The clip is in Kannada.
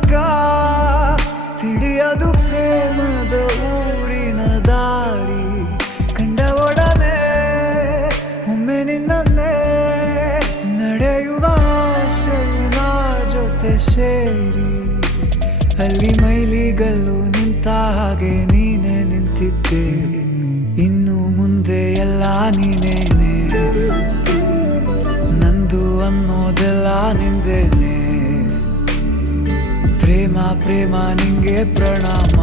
ತನಕ ತಿಳಿಯದು ಪ್ರೇಮದ ಊರಿನ ದಾರಿ. ಕಂಡ ಒಡನೆ ಒಮ್ಮೆ ನಿನ್ನೇ ನಡೆಯುವ ಆಸೆಯ ಜೊತೆ ಸೇರಿ, ಅಲ್ಲಿ ಮೈಲಿಗಲ್ಲು ನಿಂತ ಹಾಗೆ ನೀನೆ ನಿಂತಿದ್ದೆ. ಇನ್ನು ಮುಂದೆ ಎಲ್ಲ ನೀನೇನೆ, ನಂದು ಅನ್ನೋದೆಲ್ಲ ನಿಂದೇನೆ. ಪ್ರೇಮ ಪ್ರೇಮ ನಿಂಗೆ ಪ್ರಣಾಮ.